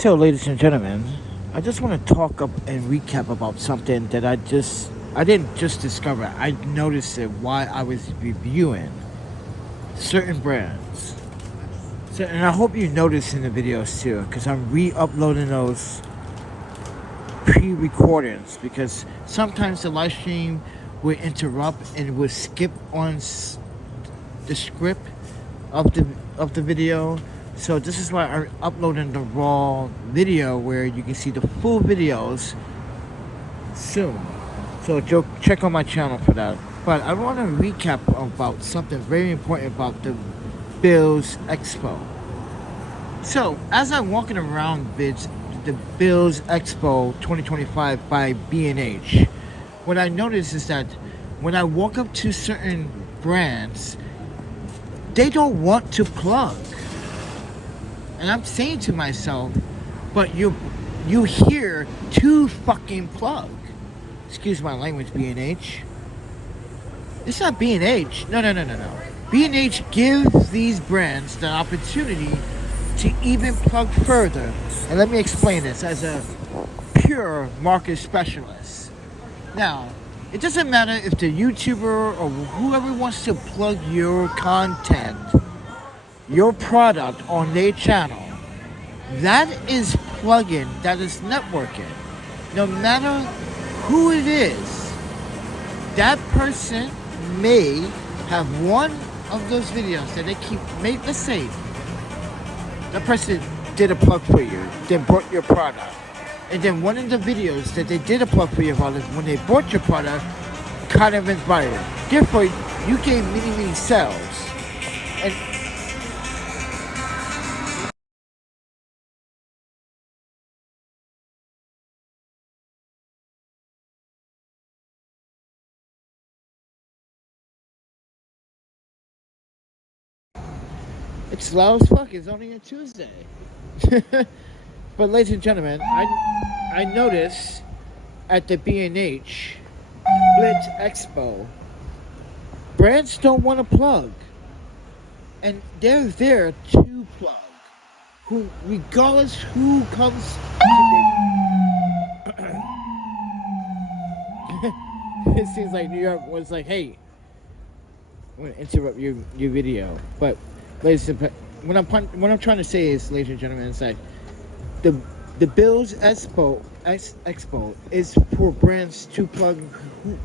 So, ladies and gentlemen, I just want to talk up and recap about something that I didn't just discover. I noticed it while I was reviewing certain brands. So, and I hope you notice in the videos too, because I'm re-uploading those pre-recordings because sometimes the live stream will interrupt and will skip on the script of the video. So this is why I'm uploading the raw video where you can see the full videos soon. So check on my channel for that. But I want to recap about something very important about the Bild Expo. So as I'm walking around the Bild Expo 2025 by B&H, what I noticed is that when I walk up to certain brands, they don't want to plug. And I'm saying to myself, but you hear to fucking plug. Excuse my language, B&H. It's not B&H. No. B&H gives these brands the opportunity to even plug further. And let me explain this as a pure market specialist. Now, it doesn't matter if the YouTuber or whoever wants to plug your content, your product on their channel. That is plugging, that is networking. No matter who it is, that person may have one of those videos that they keep, let's say, that person did a plug for you, then bought your product. And then one of the videos that they did a plug for your product, when they bought your product, kind of went viral. Therefore, you gain many sales. And it's loud as fuck. It's only a Tuesday. But ladies and gentlemen, I noticed at the B&H Blitz Expo, brands don't want to plug. And they're there to plug. Who, regardless who comes to the... It seems like New York was like, hey, I'm going to interrupt your video. But ladies and what I'm trying to say is, ladies and gentlemen, is that the Bild Expo is for brands to plug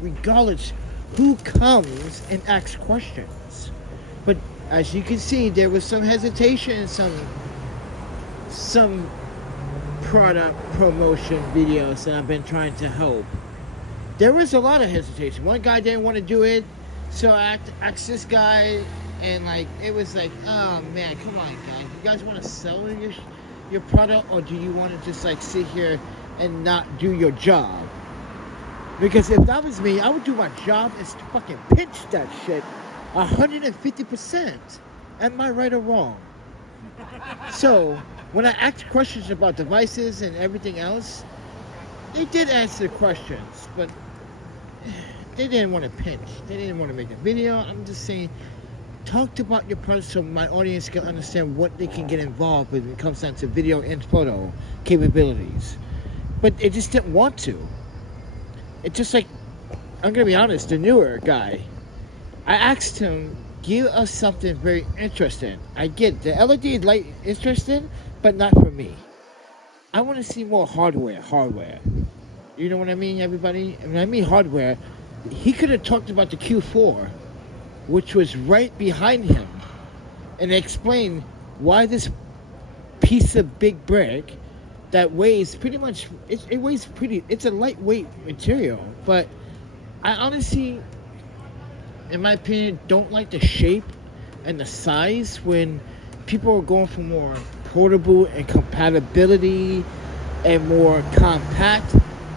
regardless who comes and asks questions. But as you can see, there was some hesitation, some product promotion videos that I've been trying to help. There was a lot of hesitation. One guy didn't want to do it, so I asked this guy, and like it was like, oh man, come on guys, you guys want to sell your product, or do you want to just like sit here and not do your job? Because if that was me, I would do my job and fucking pinch that shit 150%. Am I right or wrong? So when I asked questions about devices and everything else, they did answer questions, but they didn't want to pinch. They didn't want to make a video. I'm just saying, talk about your product so my audience can understand what they can get involved with when it comes down to video and photo capabilities. But they just didn't want to. It's just like, I'm going to be honest, the newer guy, I asked him, give us something very interesting. I get the LED light interesting, but not for me. I want to see more hardware. You know what I mean, everybody? When I mean hardware, he could have talked about the Q4, which was right behind him, and explain why this piece of big brick that weighs pretty much, it's a lightweight material, but I honestly, in my opinion, don't like the shape and the size when people are going for more portable and compatibility and more compact,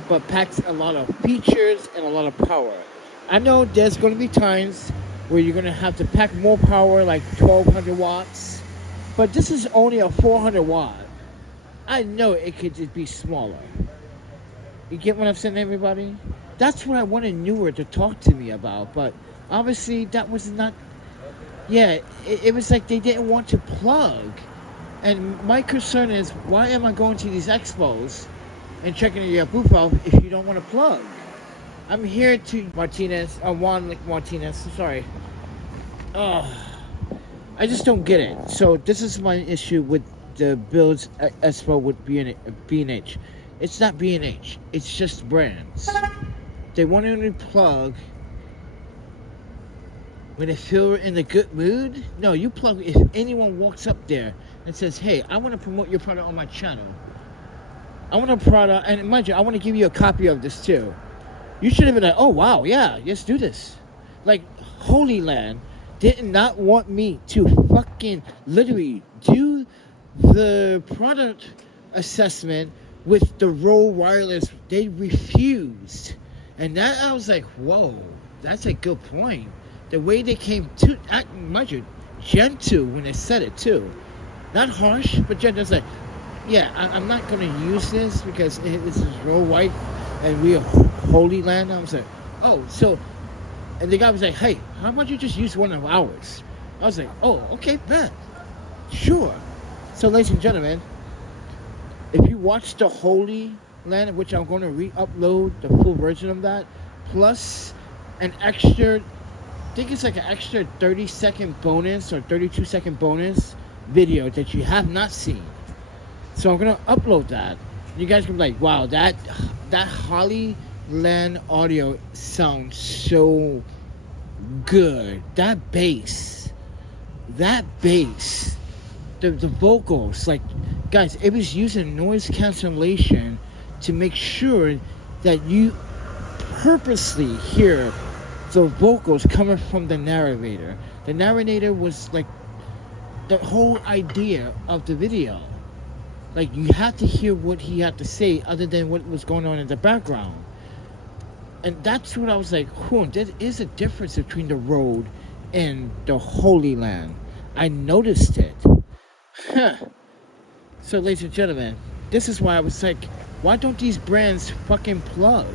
but packs a lot of features and a lot of power. I know there's going to be times where you're going to have to pack more power, like 1200 watts, but this is only a 400 watt. I know it could just be smaller. You get what I'm saying, everybody? That's what I wanted Newer to talk to me about, but obviously that was not, it was like they didn't want to plug. And my concern is, why am I going to these expos and checking your booth out if you don't want to plug? I'm here to Juan Martinez, sorry. I just don't get it. So this is my issue with the Bild's Expo with B&H. It's not B&H. It's just brands. They want to plug when they feel in a good mood. No, you plug if anyone walks up there and says, hey, I want to promote your product on my channel. I want a product, and mind you, I want to give you a copy of this too. You should have been like, oh wow, yeah, let's do this. Like, Holy Land did not want me to fucking literally do the product assessment with the Rode Wireless. They refused. And that, I was like, whoa, that's a good point. The way they came to, mind you, gentle when they said it too. Not harsh, but gentle. It's like, yeah, I'm not going to use this because this is Rode White and we are Holy Land. I was like, oh, so, and the guy was like, hey, how about you just use one of ours? I was like, oh, okay, bet. Sure. So, ladies and gentlemen, if you watch the Holy Land, which I'm going to re-upload the full version of that, plus an extra, I think it's like an extra 30-second bonus or 32-second bonus video that you have not seen. So I'm going to upload that. You guys can be like, wow, that Holy Land audio sounds so good. That bass, the vocals, like, guys, it was using noise cancellation to make sure that you purposely hear the vocals coming from the narrator. The narrator was like the whole idea of the video. Like, you had to hear what he had to say other than what was going on in the background. And that's what I was like, there is a difference between the Rode and the Holy Land. I noticed it. So, ladies and gentlemen, this is why I was like, why don't these brands fucking plug?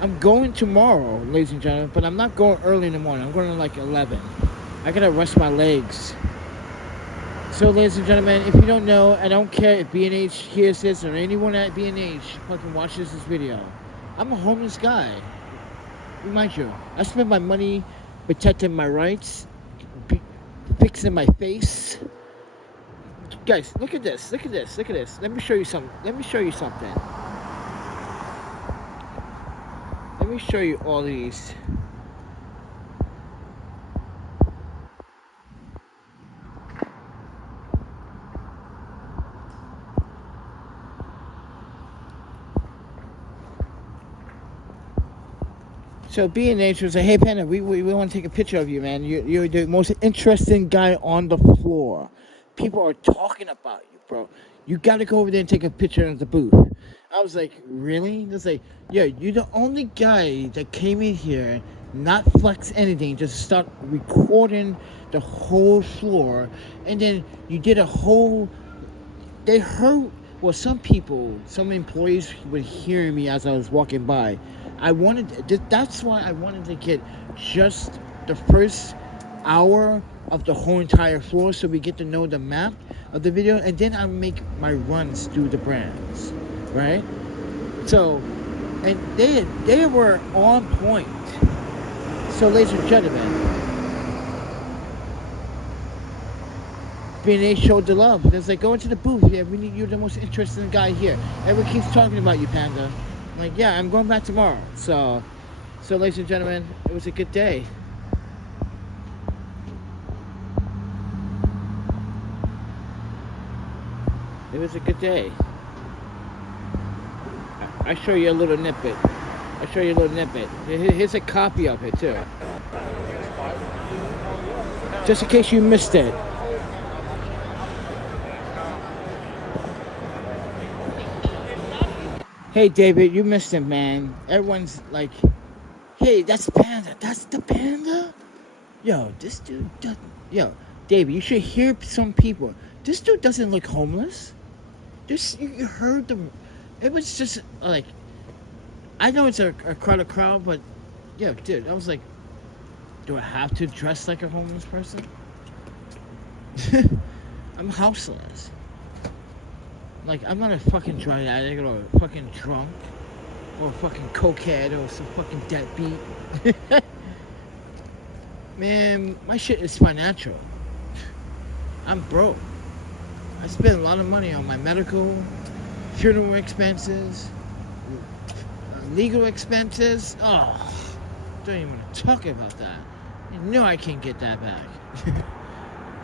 I'm going tomorrow, ladies and gentlemen, but I'm not going early in the morning. I'm going to like 11. I gotta rest my legs. So, ladies and gentlemen, if you don't know, I don't care if B&H hears this or anyone at B&H fucking watches this video. I'm a homeless guy. Remind you, I spend my money protecting my rights, fixing my face. Guys, look at this. Look at this. Look at this. Let me show you something. Let me show you something. Let me show you all these. So B&H was like, hey Panda, we want to take a picture of you, man. You're the most interesting guy on the floor. People are talking about you, bro. You got to go over there and take a picture of the booth. I was like, really? It's like, yeah, you're the only guy that came in here, not flex anything, just start recording the whole floor. And then you did a whole, they heard, well, some employees were hearing me as I was walking by. That's why I wanted to get just the first hour of the whole entire floor so we get to know the map of the video, and then I make my runs through the brands, right? So, and they were on point. So, ladies and gentlemen, B&H showed the love. It's like, go into the booth. Yeah, you're the most interesting guy here. Everyone keeps talking about you, Panda. I'm like, yeah, I'm going back tomorrow. So, ladies and gentlemen, it was a good day. It was a good day. I show you a little snippet. Here's a copy of it too. Just in case you missed it. Hey David, you missed it, man. Everyone's like, hey, that's Panda. That's the Panda? Yo, this dude yo, David, you should hear some people. This dude doesn't look homeless. You heard them. It was just like, I know it's a crowd, but yeah, dude, I was like, do I have to dress like a homeless person? I'm houseless. Like, I'm not a fucking drug addict or a fucking drunk or a fucking cokehead or some fucking deadbeat. Man, my shit is financial. I'm broke. I spend a lot of money on my medical, funeral expenses, legal expenses. Oh, don't even want to talk about that. You know I can't get that back.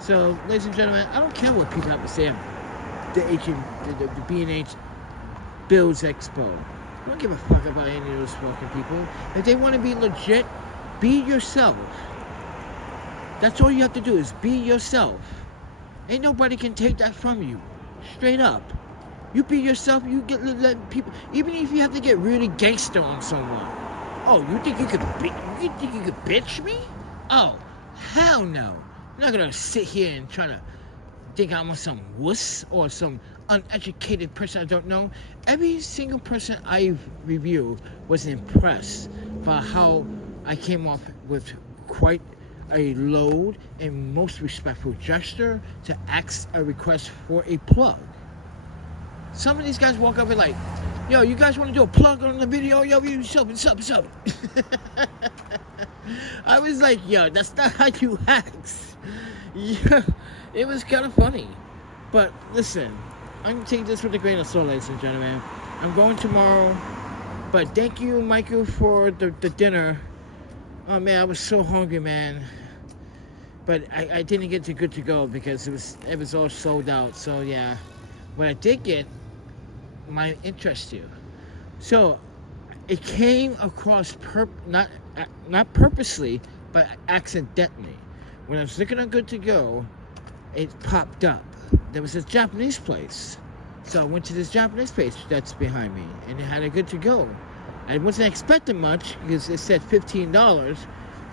So, ladies and gentlemen, I don't care what people have to say about the B&H Bild's Expo. I don't give a fuck about any of those fucking people. If they want to be legit, be yourself. That's all you have to do is be yourself. Ain't nobody can take that from you. Straight up. You be yourself, you get let people, even if you have to get really gangster on someone. Oh, you think you could bitch me? Oh, hell no. I'm not gonna sit here and try to think I'm some wuss or some uneducated person I don't know. Every single person I've reviewed was impressed by how I came off with quite a loud and most respectful gesture to ask a request for a plug. Some of these guys walk up and like, yo, you guys want to do a plug on the video? Yo, what's up? I was like, yo, that's not how you ask. Yeah, it was kind of funny. But listen, I'm going to take this with a grain of salt, ladies and gentlemen. I'm going tomorrow. But thank you, Michael, for the dinner. Oh, man, I was so hungry, man. But I didn't get to good to go because it was all sold out. So, yeah. What I did get might interest you. So, it came across not purposely, but accidentally. When I was looking at good to go, it popped up. There was this Japanese place. So I went to this Japanese place that's behind me, and it had a good to go. I wasn't expecting much because it said $15,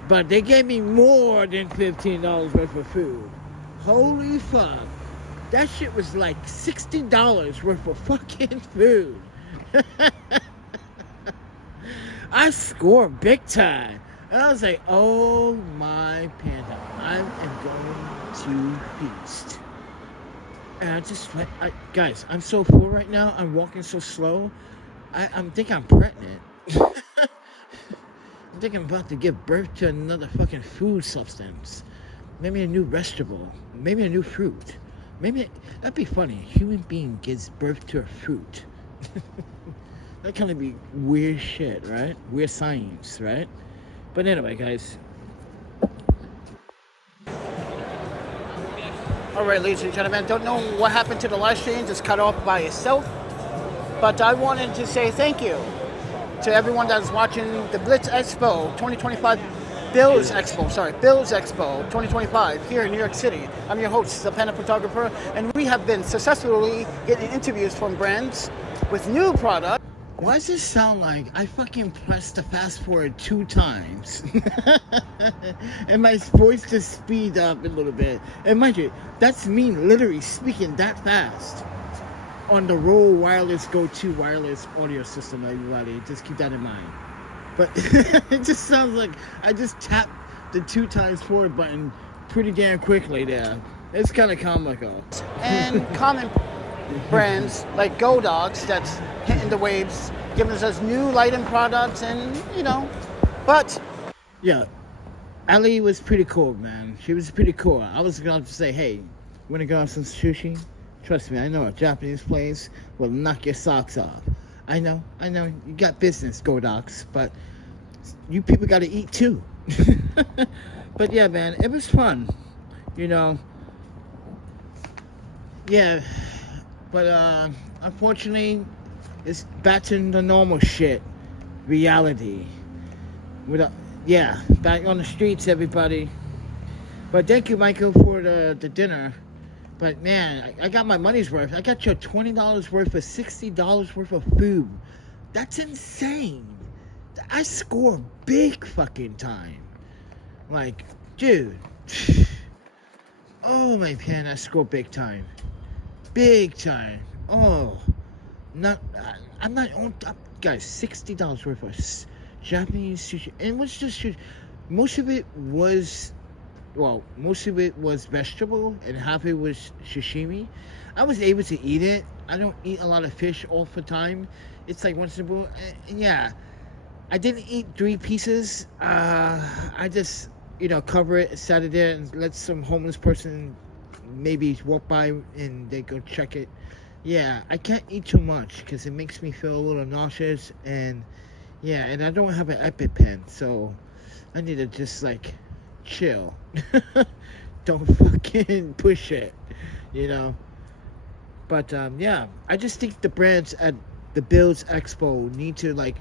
but they gave me more than $15 worth of food. Holy fuck. That shit was like $60 worth of fucking food. I scored big time. And I was like, oh my panda, I am going to feast. And I just went, guys, I'm so full right now. I'm walking so slow. I think I'm pregnant. I think I'm about to give birth to another fucking food substance. Maybe a new vegetable. Maybe a new fruit. Maybe, that'd be funny. A human being gives birth to a fruit. That kind of be weird shit, right? Weird science, right? But anyway, guys. Alright, ladies and gentlemen, don't know what happened to the live stream, just cut off by itself. But I wanted to say thank you to everyone that is watching the Blitz Expo 2025, Bild's Expo 2025 here in New York City. I'm your host, ThePandaPhotographer, and we have been successfully getting interviews from brands with new products. Why does this sound like I fucking pressed the fast forward 2 times? And my voice just speed up a little bit. And mind you, that's me literally speaking that fast on the Rode Wireless Go 2 wireless audio system, everybody. Just keep that in mind. But it just sounds like I just tapped the 2 times forward button pretty damn quickly there. It's kind of comical. And common brands like Go Dogs that's hitting the waves, giving us new lighting products, and but yeah, Ali was pretty cool, man. She was pretty cool. I was going to say, hey, wanna go have some sushi? Trust me, I know a Japanese place will knock your socks off. I know, you got business, Go Dogs, but you people gotta eat too. But yeah, man, it was fun, yeah. But unfortunately, it's back to the normal shit, reality. Back on the streets, everybody. But thank you, Michael, for the dinner. But man, I got my money's worth. I got your $20 worth of $60 worth of food. That's insane. I score big fucking time. Like, dude. Oh my man, I score big time. Big time. Oh, I'm not on top, guys. $60 worth of Japanese sushi, and what's just most of it was Well, most of it was vegetable and half of it was sashimi. I was able to eat it. I don't eat a lot of fish all the time. It's like once in a while. And yeah, I didn't eat 3 pieces. I just, cover it, set it there, and let some homeless person maybe walk by and they go check it. Yeah, I can't eat too much because it makes me feel a little nauseous, and yeah, and I don't have an EpiPen, so I need to just like chill. Don't fucking push it, you know. But yeah, I just think the brands at the Bild's Expo need to like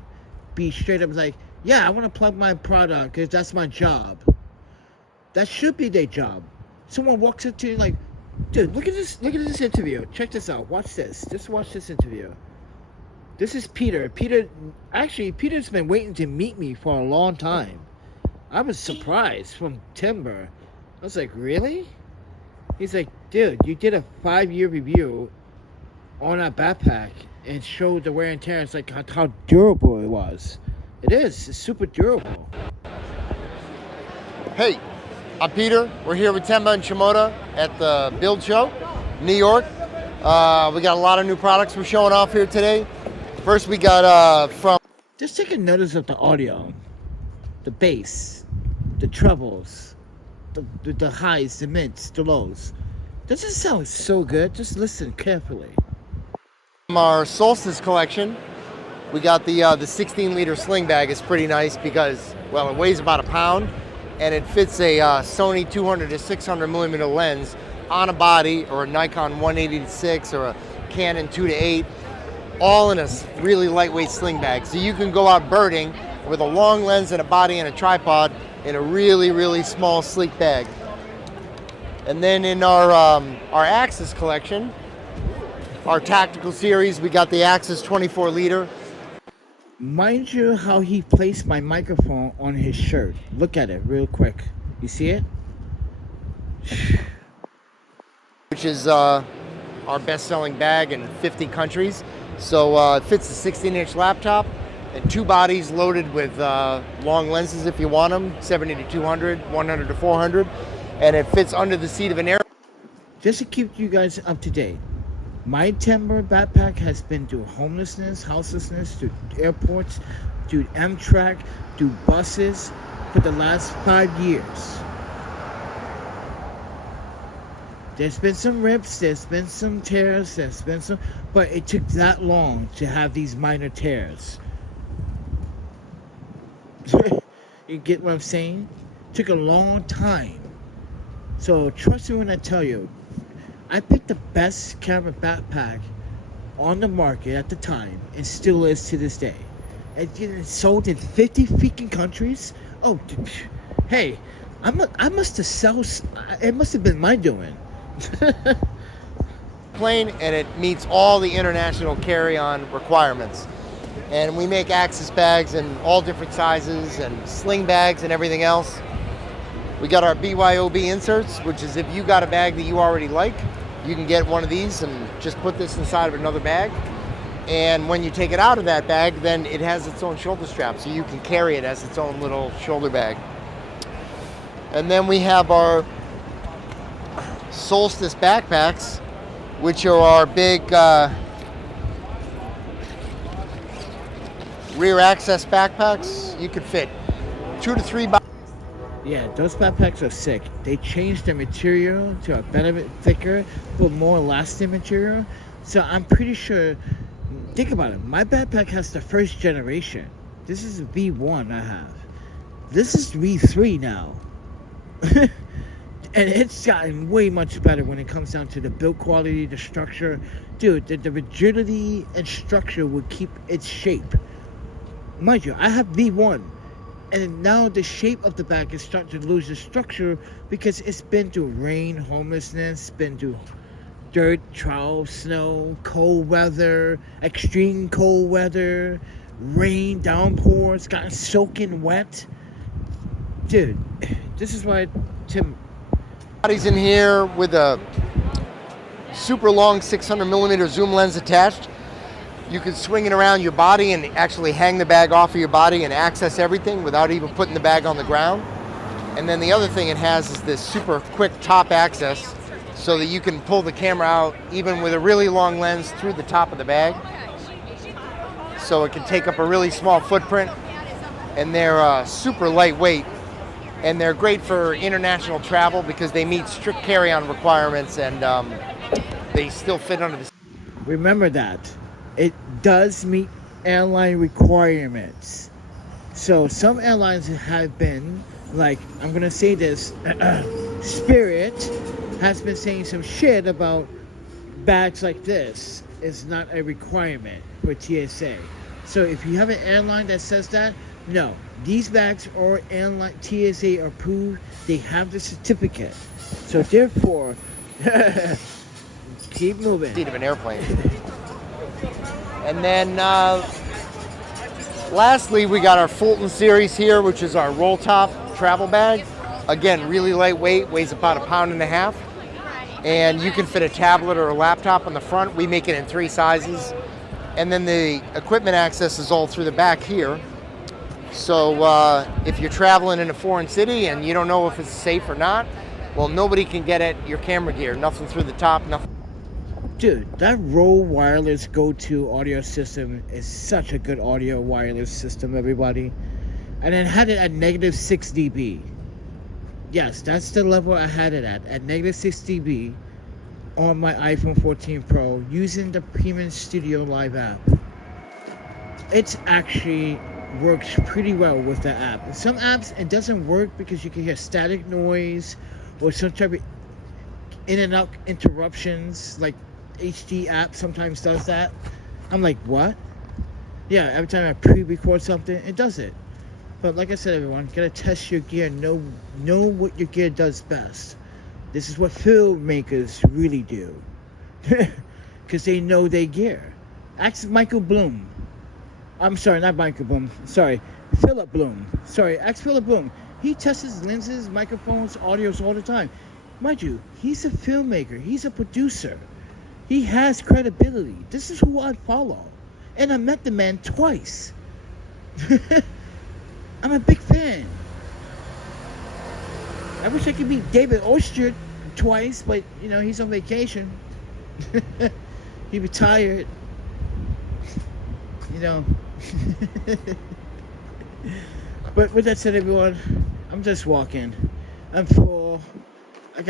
be straight up like, yeah, I want to plug my product because that's my job. That should be their job. Someone walks up to you like, dude, look at this interview. Check this out. Watch this. Just watch this interview. This is Peter. Peter's been waiting to meet me for a long time. I was surprised from Timber. I was like, really? He's like, dude, you did a 5-year review on our backpack and showed the wear and tear. It's like how durable it was. It is. It's super durable. Hey, I'm Peter. We're here with Temba and Shimoda at the Bild show, New York. We got a lot of new products we're showing off here today. First, we got from... Just take a notice of the audio, the bass, the trebles, the highs, the mids, the lows. Doesn't sound so good. Just listen carefully. From our Solstice collection, we got the 16-liter sling bag. It's pretty nice because, well, it weighs about a pound, and it fits a Sony 200 to 600 millimeter lens on a body, or a Nikon 180 to 6, or a Canon 2 to 8, all in a really lightweight sling bag. So you can go out birding with a long lens and a body and a tripod in a really, really small, sleek bag. And then in our Axis collection, our tactical series, we got the Axis 24-liter. Mind you how he placed my microphone on his shirt. Look at it real quick. You see it? Which is our best-selling bag in 50 countries. So it fits a 16-inch laptop and 2 bodies loaded with long lenses if you want them, 70 to 200, 100 to 400. And it fits under the seat of an air. Just to keep you guys up to date, my Timber backpack has been through homelessness, houselessness, through airports, through Amtrak, through buses for the last 5 years. There's been some rips, there's been some tears, but it took that long to have these minor tears. You get what I'm saying? It took a long time. So trust me when I tell you, I picked the best camera backpack on the market at the time, and still is to this day. It sold in 50 freaking countries. Oh, hey, I must have sold. It must have been my doing. Plane, and it meets all the international carry-on requirements. And we make Axis bags in all different sizes, and sling bags and everything else. We got our BYOB inserts, which is if you got a bag that you already like, you can get one of these and just put this inside of another bag. And when you take it out of that bag, then it has its own shoulder strap, so you can carry it as its own little shoulder bag. And then we have our Solstice backpacks, which are our big rear access backpacks. You could fit 2 to 3 boxes. Yeah, those backpacks are sick. They changed the material to a better, thicker, but more lasting material. So I'm pretty sure, think about it, my backpack has the first generation. This is a V1 I have. This is V3 now. And it's gotten way much better when it comes down to the build quality, the structure. Dude, the rigidity and structure will keep its shape. Mind you, I have V1. And now the shape of the bag is starting to lose the structure because it's been through rain, homelessness, been through dirt, drought, snow, cold weather, extreme cold weather, rain, downpours, gotten soaking wet. Dude, this is why Tim... Body's in here with a super long 600 millimeter zoom lens attached. You can swing it around your body and actually hang the bag off of your body and access everything without even putting the bag on the ground. And then the other thing it has is this super quick top access so that you can pull the camera out even with a really long lens through the top of the bag. So it can take up a really small footprint, and they're super lightweight, and they're great for international travel because they meet strict carry-on requirements, and they still fit under the... Remember that. It does meet airline requirements. So some airlines have been, like, I'm going to say this, Spirit has been saying some shit about bags like this is not a requirement for TSA. So if you have an airline that says that, no, these bags are airline TSA approved. They have the certificate. So therefore, keep moving. Seat of an airplane. And then lastly, we got our Fulton series here, which is our roll top travel bag. Again, really lightweight, weighs about 1.5 pounds. And you can fit a tablet or a laptop on the front. We make it in 3 sizes. And then the equipment access is all through the back here. So if you're traveling in a foreign city and you don't know if it's safe or not, well, nobody can get at your camera gear. Nothing through the top, nothing. Dude, that Rode wireless go-to audio system is such a good audio wireless system, everybody. And it had it at -6 dB. Yes, that's the level I had it at -6 dB on my iPhone 14 Pro using the Premium Studio Live app. It's actually works pretty well with the app. In some apps, it doesn't work because you can hear static noise or some type of in and out interruptions, like HD app sometimes does that. I'm like, what? Yeah, every time I pre-record something, it does it. But like I said, everyone, you gotta test your gear, know what your gear does best. This is what filmmakers really do. Because they know their gear. Ask Michael Bloom. I'm sorry, not Michael Bloom. Sorry, Philip Bloom. Sorry, ask Philip Bloom. He tests his lenses, microphones, audios all the time. Mind you, he's a filmmaker. He's a producer. He has credibility. This is who I follow. And I met the man twice. I'm a big fan. I wish I could meet David Oster twice, but, you know, he's on vacation. He retired. You know. But with that said, everyone, I'm just walking. I'm full. I'm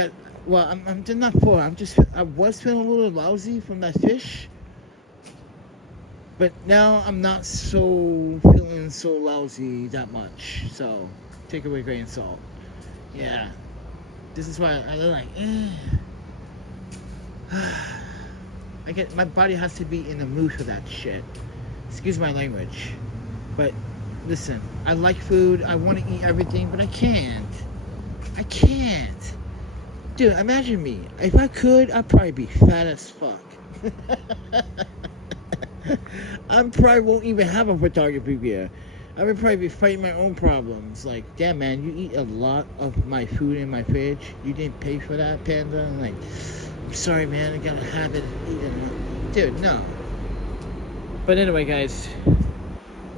just not full. I was feeling a little lousy from that fish. But now I'm not feeling so lousy that much. So take away grain of salt. Yeah. This is why I look like my body has to be in the mood for that shit. Excuse my language. But listen, I like food, I want to eat everything, but I can't. Dude, imagine me. If I could, I'd probably be fat as fuck. I probably won't even have a photography gear. I would probably be fighting my own problems. Like, damn man, you eat a lot of my food in my fridge. You didn't pay for that, Panda? I'm like, I'm sorry man, I got a habit of eating. Dude, no. But anyway, guys,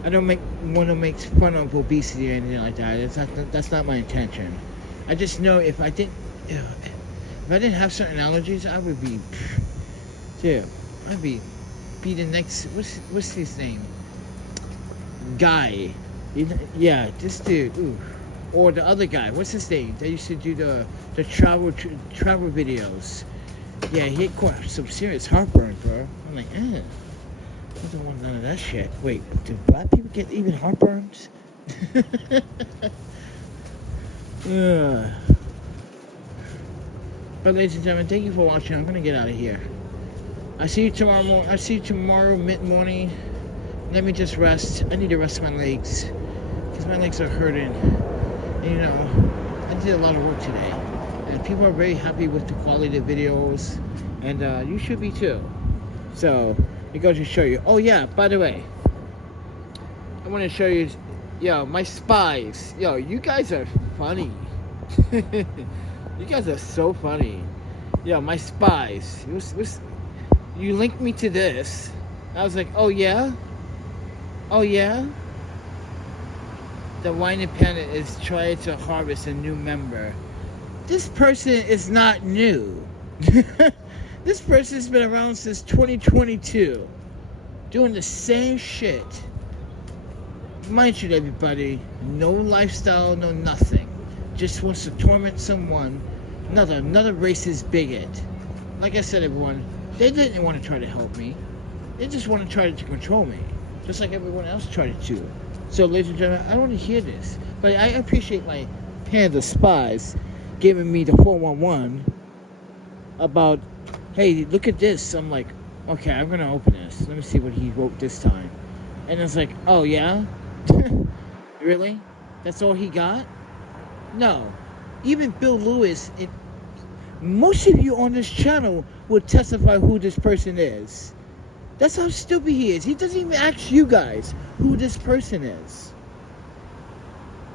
I don't want to make fun of obesity or anything like that. That's not my intention. I just know if I didn't have certain allergies, I would be, dude, I'd be the next, what's his name? Guy. Yeah, this dude. Ooh. Or the other guy. What's his name? They used to do the travel videos. Yeah, he had quite some serious heartburn, bro. I'm like, I don't want none of that shit. Wait, do black people get even heartburns? But ladies and gentlemen, thank you for watching. I'm gonna get out of here. I see you tomorrow mid-morning. Let me just rest. I need to rest my legs because my legs are hurting. And, you know, I did a lot of work today, and people are very happy with the quality of the videos, and you should be too. So it goes to show you. Oh yeah, by the way, I want to show you. Yo, my spies. Yo, you guys are funny. You guys are so funny. Yo, my spies. You linked me to this. I was like, oh yeah? Oh yeah? the Whiny Panda is trying to harvest a new member. This person is not new. This person's been around since 2022, doing the same shit. Mind you, everybody, no lifestyle, no nothing. Just wants to torment someone. Another racist bigot. Like I said, everyone, they didn't want to try to help me. They just want to try to control me, just like everyone else tried to. So, ladies and gentlemen, I don't want to hear this, but I appreciate my panda spies giving me the 411 about, hey, look at this. I'm like, okay, I'm gonna open this. Let me see what he wrote this time. And it's like, oh yeah, really? That's all he got? No. Even Bill Lewis, most of you on this channel will testify who this person is. That's how stupid he is. He doesn't even ask you guys who this person is.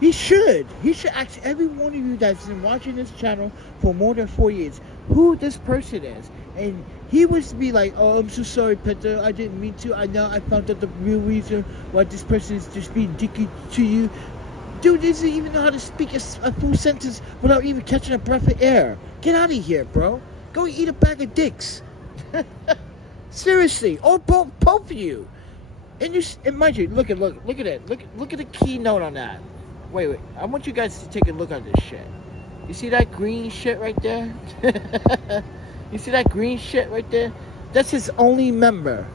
He should. He should ask every one of you that's been watching this channel for more than 4 years who this person is. And he was to be like, oh, I'm so sorry, Peter. I didn't mean to. I found out the real reason why this person is just being dicky to you. Dude doesn't even know how to speak a full sentence without even catching a breath of air. Get out of here, bro. Go eat a bag of dicks. Seriously, or both of you. And mind you, look at it. Look at the keynote on that. Wait. I want you guys to take a look at this shit. You see that green shit right there? You see that green shit right there? That's his only member.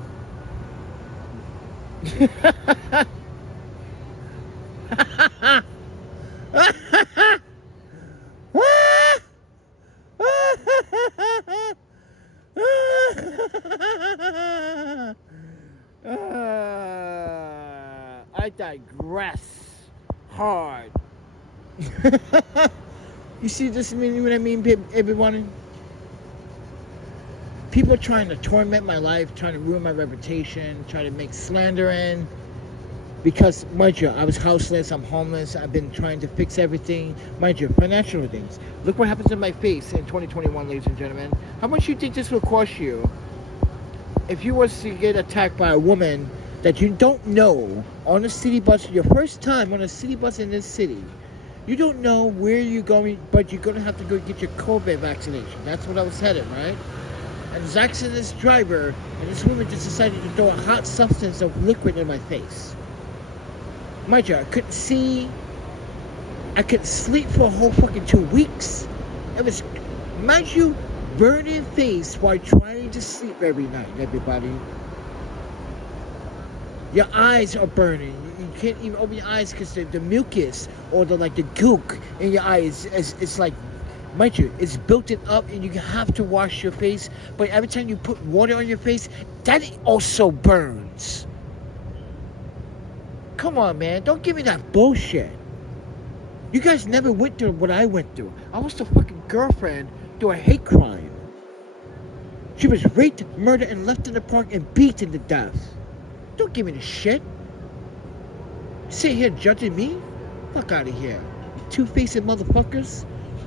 I digress hard. You see this, what I mean, everyone? People trying to torment my life, trying to ruin my reputation, trying to make slander in. Because, mind you, I was houseless, I'm homeless, I've been trying to fix everything. Mind you, financial things. Look what happens in my face in 2021, ladies and gentlemen. How much do you think this will cost you if you was to get attacked by a woman that you don't know on a city bus, your first time on a city bus in this city? You don't know where you're going, but you're going to have to go get your COVID vaccination. That's what I was headed, right? And Zach's and this driver, and this woman just decided to throw a hot substance of liquid in my face. Mind you, I couldn't see. I couldn't sleep for a whole fucking 2 weeks. It was, mind you, burning face while trying to sleep every night, everybody. Your eyes are burning. You can't even open your eyes because the mucus or the gook in your eyes it's like, mind you, it's built up and you have to wash your face. But every time you put water on your face, that also burns. Come on, man. Don't give me that bullshit. You guys never went through what I went through. I was the fucking girlfriend through a hate crime. She was raped, murdered, and left in the park and beaten to death. Don't give me the shit. Sit here judging me? Fuck out of here. Two-faced motherfuckers.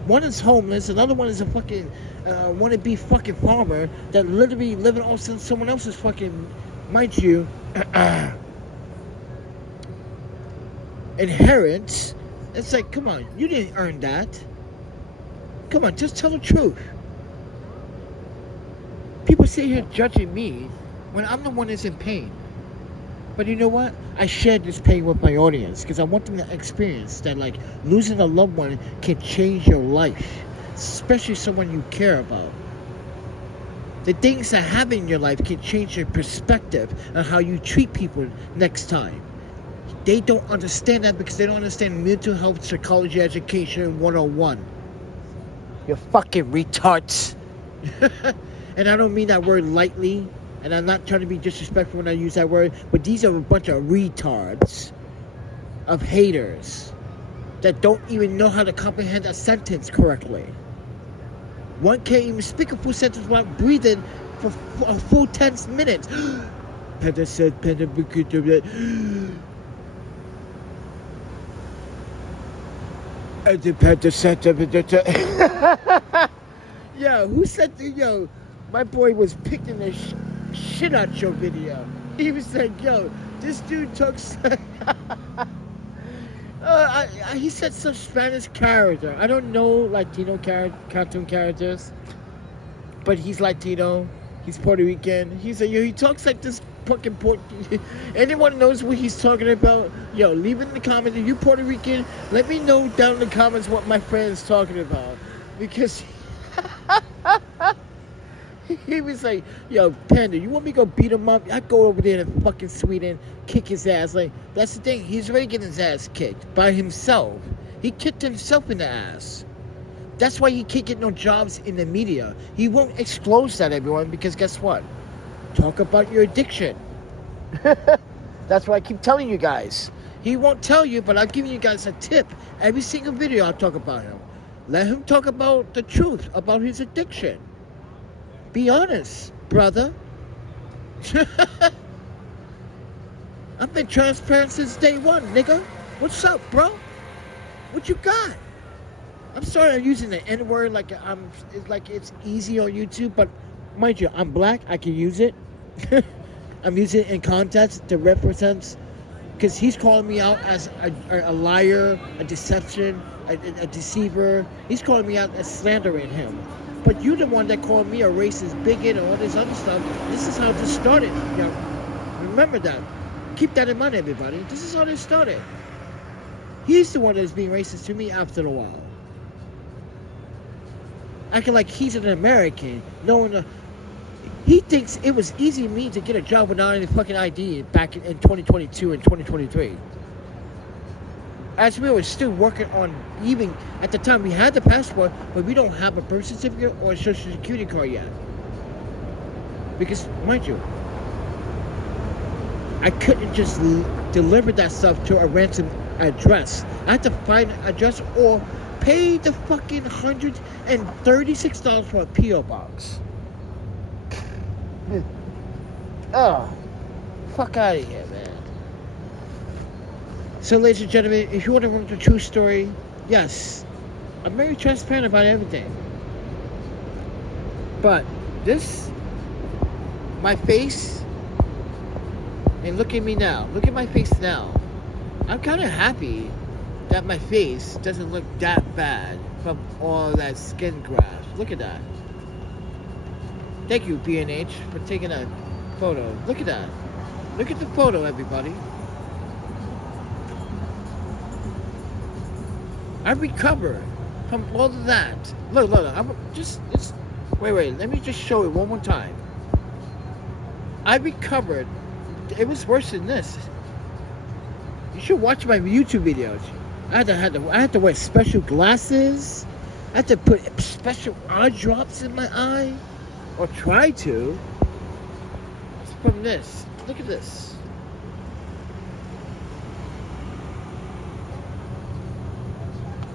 One is homeless, another one is a fucking wannabe fucking farmer that literally living on someone else's fucking, mind you, inheritance. It's like, come on, you didn't earn that. Come on, just tell the truth. People sit here judging me when I'm the one that's in pain. But you know what? I shared this pain with my audience because I want them to experience that, like, losing a loved one can change your life, especially someone you care about. The things that happen in your life can change your perspective on how you treat people next time. They don't understand that because they don't understand mental health psychology education 101. You fucking retards. And I don't mean that word lightly. And I'm not trying to be disrespectful when I use that word, but these are a bunch of retards, of haters, that don't even know how to comprehend a sentence correctly. One can't even speak a full sentence without breathing for a full 10 minutes. Panda said, Panda, and the Panda said, yo, who said, yo, my boy was picking this shit out your video. He was like, yo, this dude talks. He said some Spanish character. I don't know Latino cartoon characters, but he's Latino. He's Puerto Rican. He talks like this fucking anyone knows what he's talking about? Yo, leave it in the comments. If you Puerto Rican, let me know down in the comments what my friend is talking about, because he was like, yo, Panda, you want me to go beat him up? I go over there to fucking Sweden, kick his ass. Like, that's the thing. He's already getting his ass kicked by himself. He kicked himself in the ass. That's why he can't get no jobs in the media. He won't disclose that, everyone, because guess what? Talk about your addiction. That's why I keep telling you guys. He won't tell you, but I'll give you guys a tip. Every single video I'll talk about him. Let him talk about the truth about his addiction. Be honest, brother. I've been transparent since day one, nigga. What's up, bro? What you got? I'm sorry I'm using the N-word like it's easy on YouTube, but mind you, I'm black, I can use it. I'm using it in context to represent, because he's calling me out as a liar, a deception, a deceiver. He's calling me out as slandering him. But you the one that called me a racist bigot and all this other stuff. This is how this started. Yo, remember that. Keep that in mind, everybody. This is how this started. He's the one that's being racist to me after a while. Acting like he's an American, knowing he thinks it was easy for me to get a job without any fucking ID back in 2022 and 2023. As we were still working on, even at the time we had the passport, but we don't have a birth certificate or a social security card yet. Because, mind you, I couldn't just deliver that stuff to a random address. I had to find an address or pay the fucking $136 for a P.O. box. Oh, fuck out of here, man. So, ladies and gentlemen, if you want to remember the true story, yes, I'm very transparent about everything. But this, my face, and look at me now. Look at my face now. I'm kind of happy that my face doesn't look that bad from all that skin graft. Look at that. Thank you, B&H, for taking a photo. Look at that. Look at the photo, everybody. I recovered from all of that. Look, wait, let me just show it one more time. I recovered. It was worse than this. You should watch my YouTube videos. I had to wear special glasses. I had to put special eye drops in my eye. Or try to. It's from this. Look at this.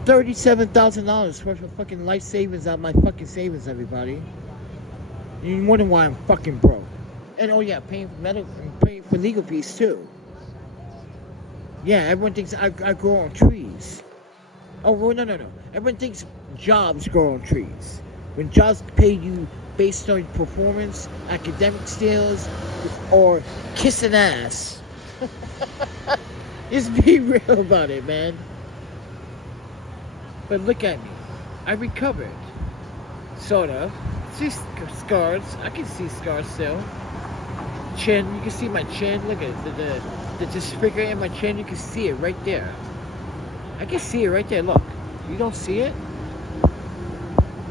$37,000 worth of fucking life savings out of my fucking savings, everybody. You wonder why I'm fucking broke. And oh yeah, paying for medical and paying for legal fees too. Yeah, everyone thinks I grow on trees. Oh well, no. Everyone thinks jobs grow on trees. When jobs pay you based on performance, academic skills, or kissing ass. Just be real about it, man. But look at me. I recovered. Sort of. See scars. I can see scars still. Chin. You can see my chin. Look at the disfigure in my chin. You can see it right there. I can see it right there. Look. You don't see it?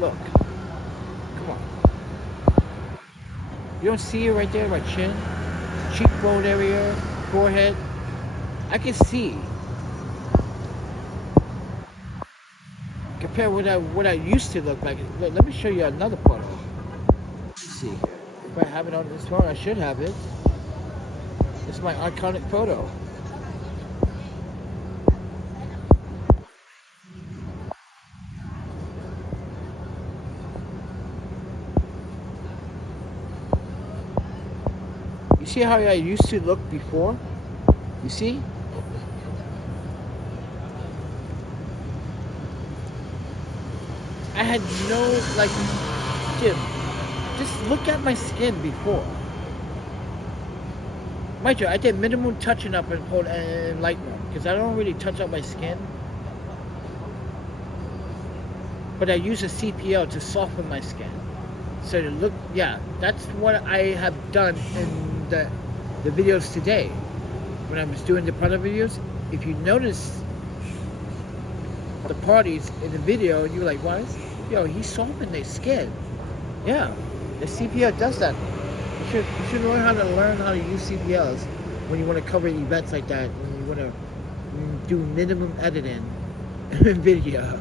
Look. Come on. You don't see it right there? My chin? Cheekbone area? Forehead? I can see. Compare what I used to look like. Let me show you another photo. Let's see. If I have it on this phone, I should have it. This is my iconic photo. You see how I used to look before? You see? I had no, Jim, just look at my skin before. Mind you, I did minimum touching up in light mode because I don't really touch up my skin. But I use a CPL to soften my skin. So to look, yeah, that's what I have done in the videos today. When I was doing the product videos, if you notice the parties in the video, you're like, what? Yo, he softened their skin. Yeah, the CPL does that. You should learn how to use CPLs when you want to cover events like that, when you want to do minimum editing video.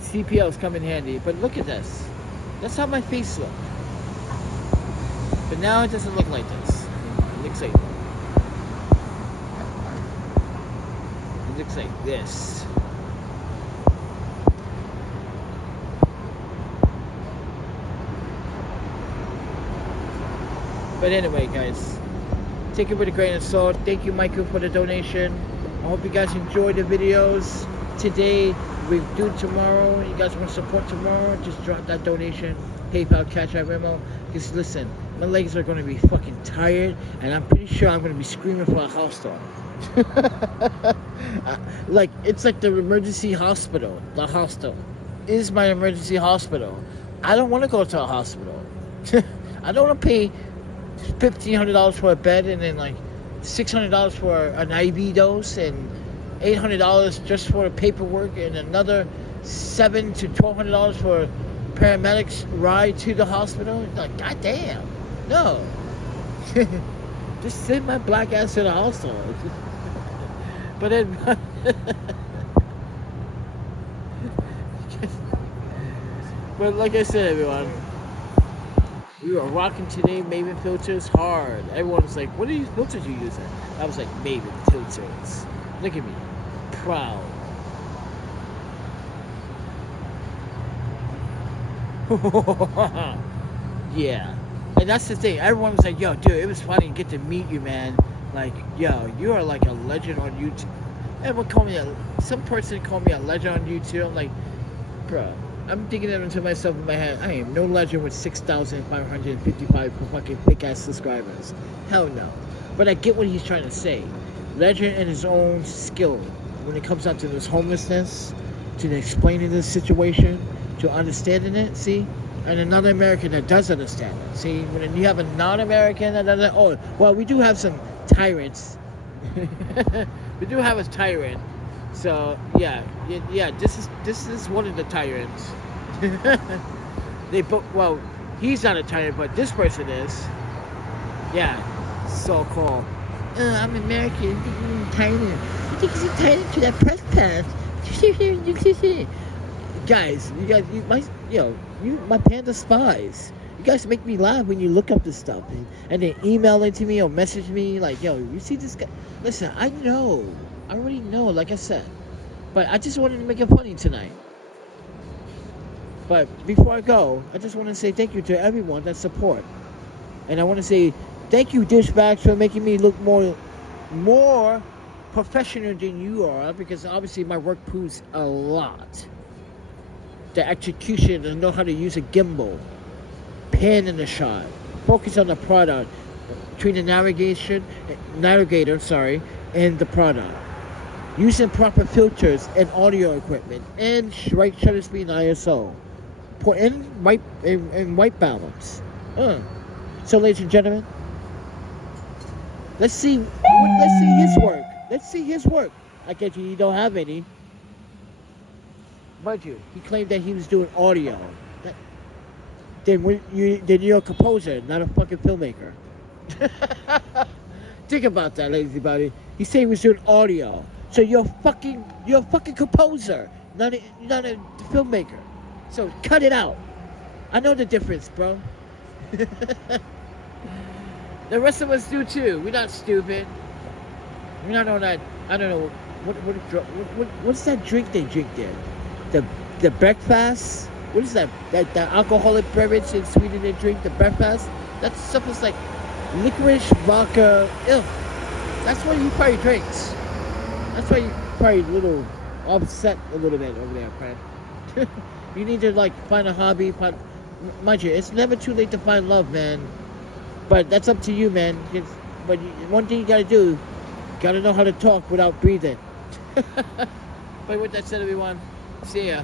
CPLs come in handy. But look at this. That's how my face looks. But now it doesn't look like this. It looks like this. But anyway, guys, take it with a grain of salt. Thank you, Michael, for the donation. I hope you guys enjoyed the videos today. We do tomorrow. You guys want to support tomorrow? Just drop that donation. PayPal, cash.app, Venmo. Because listen, my legs are going to be fucking tired, and I'm pretty sure I'm going to be screaming for a house dog. Like, it's like the emergency hospital. The hostel is my emergency hospital. I don't want to go to a hospital. I don't want to pay $1,500 for a bed, and then like $600 for an IV dose, and $800 just for the paperwork, and another $700 to $1,200 for paramedics ride to the hospital. Like, goddamn, no. Just send my black ass to the hospital. But then, but like I said, everyone, we were rocking today. Maven filters hard. Everyone was like, "What are these filters you using?" I was like, "Maven filters." Look at me, proud. Yeah, and that's the thing. Everyone was like, "Yo, dude, it was funny to get to meet you, man. Like, yo, you are like a legend on YouTube." Everyone called me some person called me a legend on YouTube. I'm like, bro, I'm thinking that to myself in my head, I am no legend with 6,555 fucking fake ass subscribers. Hell no. But I get what he's trying to say. Legend in his own skill when it comes down to this homelessness, to explaining this situation, to understanding it, see? And another American that does understand it. See, when you have a non-American that doesn't, oh, well, we do have some tyrants. We do have a tyrant. So yeah, this is one of the tyrants. They both, well, he's not a tyrant, but this person is. Yeah, so-called. I'm American. You think he's a tyrant? You think he's a tyrant to that press pass? Guys, my panda spies. You guys make me laugh when you look up this stuff and then email it to me or message me like, yo, you see this guy? Listen, I already know, like I said, but I just wanted to make it funny tonight. But before I go, I just want to say thank you to everyone that support, and I want to say thank you, Dishbags, for making me look more professional than you are, because obviously my work proves a lot. The execution, to know how to use a gimbal, pan in the shot, focus on the product, between the navigator, and the product, using proper filters and audio equipment, and right shutter speed and ISO, and white balance. So, ladies and gentlemen, let's see his work. Let's see his work. I guess you don't have any. Mind you, he claimed that he was doing audio. Then you're a composer, not a fucking filmmaker. Think about that, ladies and gentlemen. He said he was doing audio. So you're a fucking composer, not a filmmaker. So cut it out. I know the difference, bro. The rest of us do too. We're not stupid. We don't know that. I don't know what's that drink they drink there? The breakfast. What is that? That alcoholic beverage in Sweden they drink, the breakfast. That stuff is like licorice, vodka. Ew. That's what he probably drinks. That's why you're probably a little upset a little bit over there, friend. You need to like find a hobby. Mind you, it's never too late to find love, man. But that's up to you, man. but one thing you gotta do, gotta know how to talk without breathing. But with that said, everyone, see ya.